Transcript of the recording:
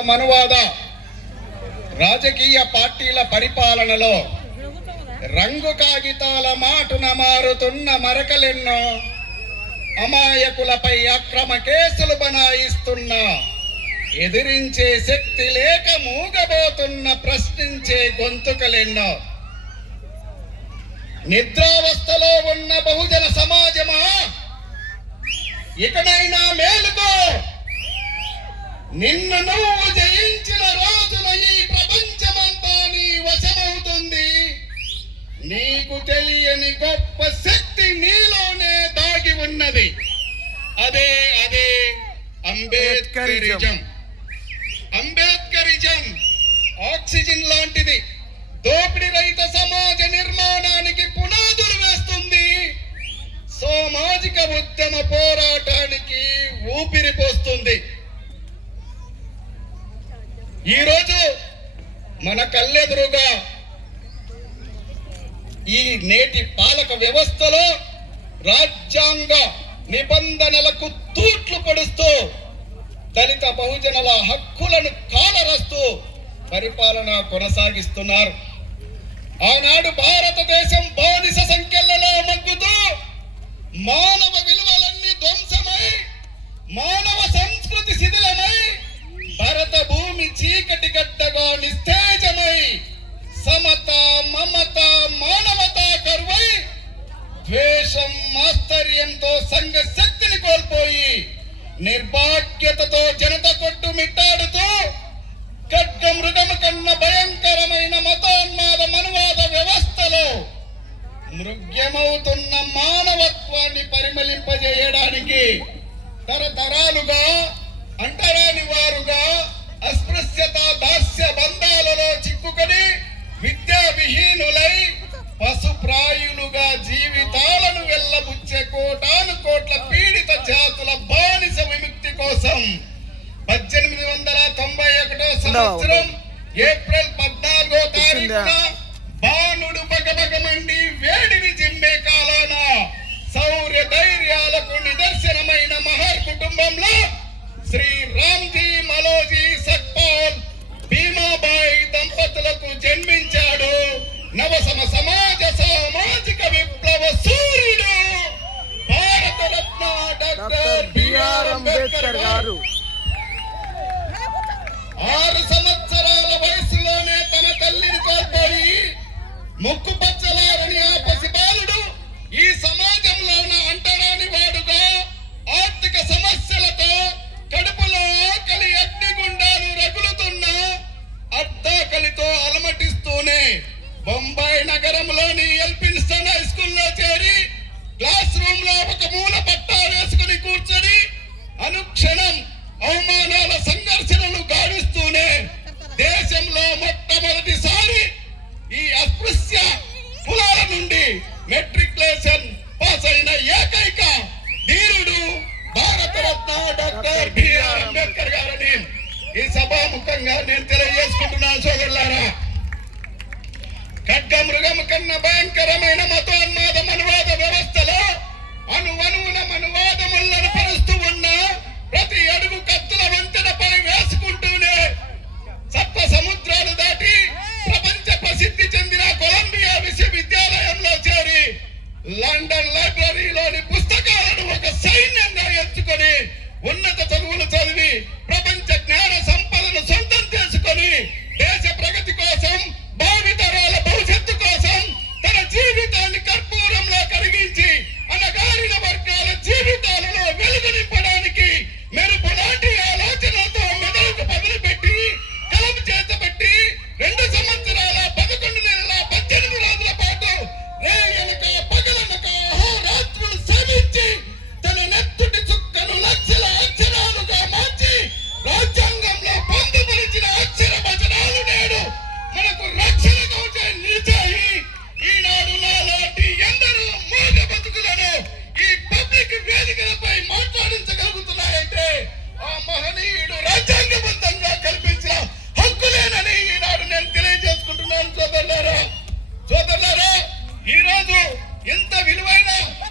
మనువాద రాజకీయ పార్టీల పరిపాలనలో రంగు కాగితాల మాటున మారుతున్న మరకలెన్నో అమాయకులపై అక్రమ కేసులు బనాయిస్తున్న ఎదిరించే శక్తి లేక మూగబోతున్న ప్రశ్నించే గొంతుకలెన్నో. నిద్రావస్థలో ఉన్న బహుజన సమాజమా? ఇకనైనా మేలుకో! నిన్ను నువ్వు జయించిన రోజున ఈ ప్రపంచమంతా నీ వశమవుతుంది. నీకు తెలియని గొప్ప శక్తి నీలోనే దాగి ఉన్నది. అదే అదే అంబేద్కరిజం. అంబేద్కరిజం ఆక్సిజన్ లాంటిది. దోపిడి రహిత సమాజ నిర్మాణానికి పునాదులు వేస్తుంది. సామాజిక ఉద్యమ పోరాటానికి ఊపిరి ఈరోజు మన కళ్ళెదురుగా ఈ నేటి పాలక వ్యవస్థలో రాజ్యాంగ నిబంధనలకు తూట్లు పడుస్తూ దళిత బహుజనుల హక్కులను కాలరస్తూ పరిపాలన కొనసాగిస్తున్నారు. ఆనాడు భారతదేశం బానిస సంఖ్యలలో మగ్గు నిర్భాగ్యతతో జనత కొట్టు మిట్టాడుతూ గడ్డ మృగము కన్న భయంకరమైన మతోన్మాద మనువాద వ్యవస్థలో మృగ్యమవుతున్న మానవత్వాన్ని పరిమళింపజేయడానికి తరతరాలుగా సంవత్సరం ఏప్రిల్ పద్నాలుగో తారీఖున బాణుడు వేడిని జిమ్మే కాలాన శౌర్య ధైర్యాలకు నిదర్శనమైన మహర్ కుటుంబంలో శ్రీ బొంబాయి నగరంలోని ఎల్పిన్స్టన్ హై స్కూల్లో చేరి క్లాస్ రూమ్లో ఒక మూల పట్టా వేసుకుని కూర్చొని అనుక్షణం అవమానాల సంఘర్షణలు గావిస్తూనే దేశంలో మొట్టమొదటిసారి ఈ అస్పృశ్య కులాల నుండి మెట్రికులేషన్ పాస్ అయిన ఏకైక ధీరుడు భారతరత్న డాక్టర్ బిఆర్ అంబేద్కర్ గారని ఈ సభాముఖంగా నేను మూక మృగం కన్న భయంకరమైన మతోన్మాదం అనువాద వ్యవస్థలో అనువనువున అనువాదములను పరుస్తూ ఉన్న ప్రతి అడుగు కత్తుల వంతెనపై వేసుకుంటూనే సప్త సముద్రాలు దాటి ప్రపంచ ప్రసిద్ధి చెందిన కొలంబియా విశ్వవిద్యాలయంలో చేరి లండన్ లైబ్రరీలోని పుస్తకాలను ఒక సైన్యంగా ఎంచుకొని ఉన్నత చదువులు చదివి